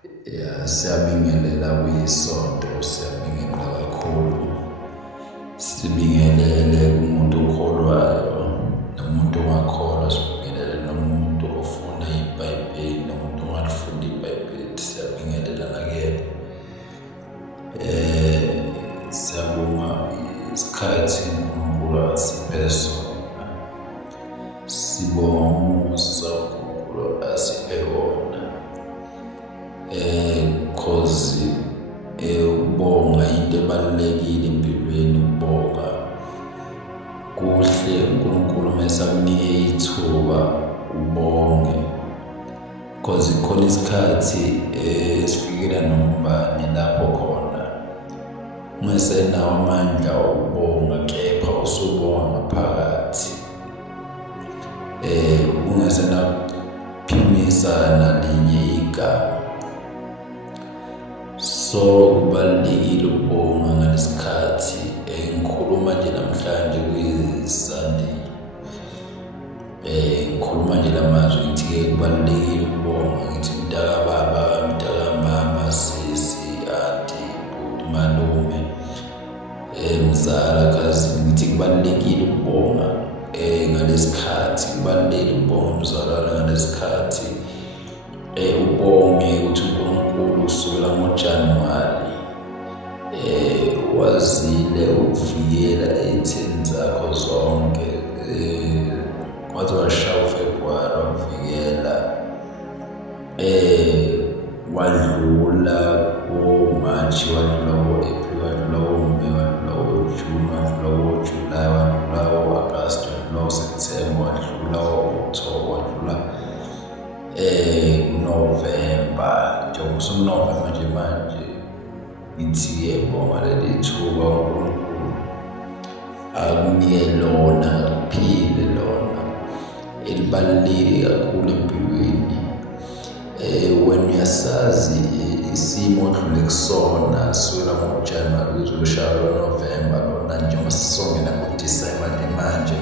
Ya, siyabingelela kuyisonto, siyabingelela kakhulu. Sibingelele kumuntu okholwayo nomuntu ongakholwa, sibingelele nomuntu ofunda iBhayibheli nomuntu ongalifunda iBhayibheli. Siyabingelela nakuyena. Siyabonga isikhathi uNkulunkulu asiphe sona. Sibonga umusa uNkulunkulu asiphe wona. Cause ukubonga into ebalulekile empilweni. Ukubonga kuhle, uNkulunkulu mase akunike ithuba ubonge, cause khona isikhathi esifikela nombani lapho khona ungasenawo amandla okubonga, kepha usubonga ngaphakathi, ungasenaphimisa nalinye igama. So kubalulekile ukubonga ngalesikhathi. Ngikhuluma nje namhlanje kuyi-Sunday. Ngikhuluma nje lamazwi ngithi-ke kubalulekile ukubonga. Ngithi mntakababa, mntakamama, sisi, anti, bhuti, malume, mzala, cousin, ngithi kubalulekile ukubonga ngalesikhathi. Kubalulekile ukubonga mzalwana ngalesikhathi. Ubonge ukuthi uNkulunkulu kusukela ngoJanuwari wazile ukuvikela ey'theni zakho zonke, kwaze washaya uFebruwari wakuvikela, wadlula koMashi, wadlula ko-April, wadlula koMeyi, wadlula koJuni, wadlula koJulayi, wadlula ko-Agasti, wadlula koSepthemba, wadlula ko-October, wadlula kuNovemba. Njengoba usuNovemba nje manje, ngithi bonga leli thuba uNkulunkulu akunike lona, akuphile lona elibaluleke kakhulu empilweni. Wena uyasazi isimo odlule kusona sukela ngoJanuwari kuzoshaya Novemba lona, njengoba sisongena ngoDisemba nje manje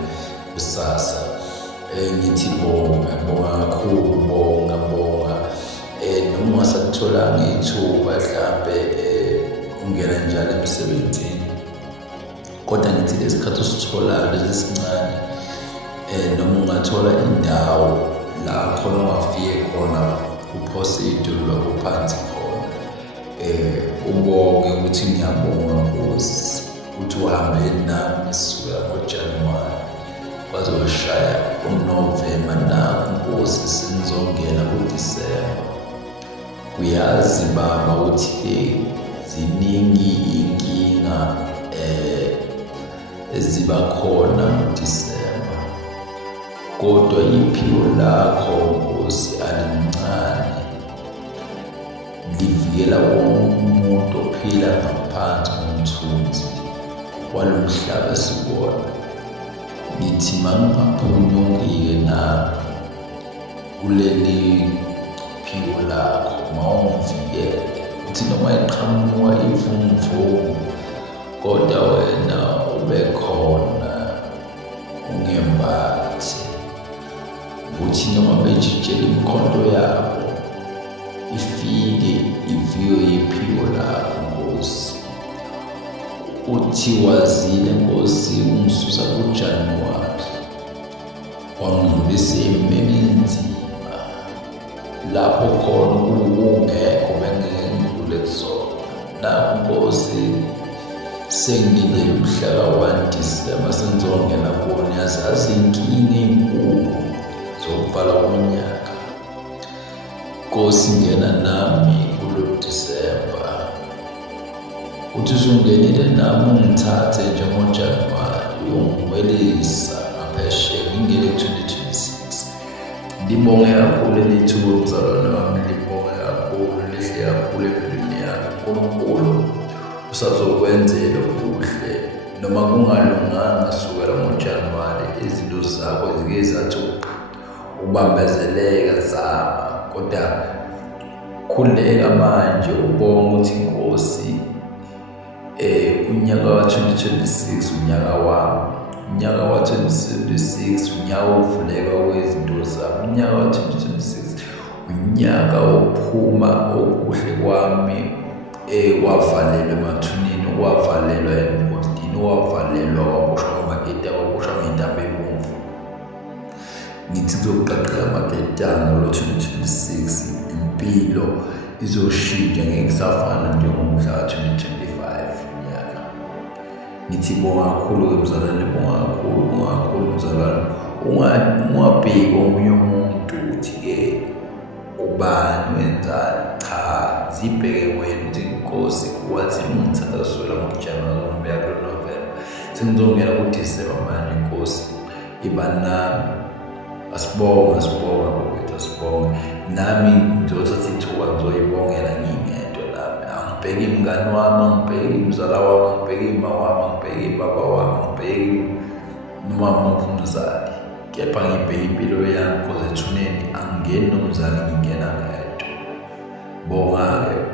kusasa. Ngithi bonga kakhulu, bonga. Noma ungasakutholanga ithuba mhlampe ungena njalo emsebenzini, kodwa ngithi lesikhathi usitholayo lesi sincane, noma ungathola indawo la khona ungafike khona uphose idolo lakho phansi khona, ubonge ukuthi ngiyabonga Nkosi ukuthi uhambe nami sisukela ngoJanuwari kwaze washaya uNovemba. Nakho Nkosi senizongena kuDisemba. Uyazi Baba ukuthi ziningi iy'nkinga eziba khona ngoDisemba, kodwa iphilo lakho Nkosi alincane, livikela wonke umuntu ophila ngaphansi komthunzi walo mhlaba sibona. Ngithi mangingaphunyuki-ke nami kuleli phiko lakho, mawungivikele uthi noma iqhamuka ivunguvungu, kodwa wena ube khona ungembathi. Uthi noma bejijela imikhonto yabo ifike iviyo yephiko lakho Nkosi. Uthi wazile Nkosi ungisusa kuJanuwari wangidlulisa ey'meni enzima lapho khona ungekho bengeke ngidlule kuzona. Nakho Nkosi sengilindele umhla ka-1 Disemba sengizongena kuwona. Yazazi iy'nkinga ey'nkulu zokuvala konyaka. Nkosi ngena nami kulo Disemba. Uthi usungenile nami ungithathe njengoJanuwari ungiwelisa ngaphesheya ngingene ku-2026. Libonge kakhulu lithuba mzalwane wami, libonge kakhulu, lihle kakhulu empilweni yami. uNkulunkulu usazokwenzela okuhle noma kungalunganga sukela ngoJanuwari. Izinto zakho zike zathi ubambezeleka zama, kodwa khuleka manje ubonge ukuthi Nkosi unyaka wa-2026 unyaka wami, unyaka wa-2026 unyaka wokuvuleka kwezinto zami, unyaka wa-2026 unyaka wokuphuma okuhle kwami wavalelwa emathuneni, wavalelwa emgodini, wavalelwa waboshwa kwamaketanga, waboshwa ngey'ntambo ey'bomvu. Ngithi kuzoqaqeka amaketanga lo-2026, impilo izoshintsha, ngeke kusafana njengomhla ka-2025 unyaka. Ngithi bonga kakhulu-ke mzalwane, bonga kakhulu mzalwane. Ungabheki omunye umuntu ukuthi-ke ubani wenzani, cha, zibheke wena ukuthi Nkosi wathini ungithatha kusukela ngoJanuwari ngibeka kuNovemba, sengizongena kuDisemba manje. Nkosi iba nami, asibonge bafowethu, asibonge. Nami ngizothatha ithuba ngizoyibongela ngingedwa nami. Angibheki mngani wami, angibheki mzala wami, angibheki ima wami, angibheki baba wami, angibheki noma muphi umzali, kepha ngibheke impilo yami, because ethuneni angingeni nomzali, ngingena ngedwa. Bonga-ke.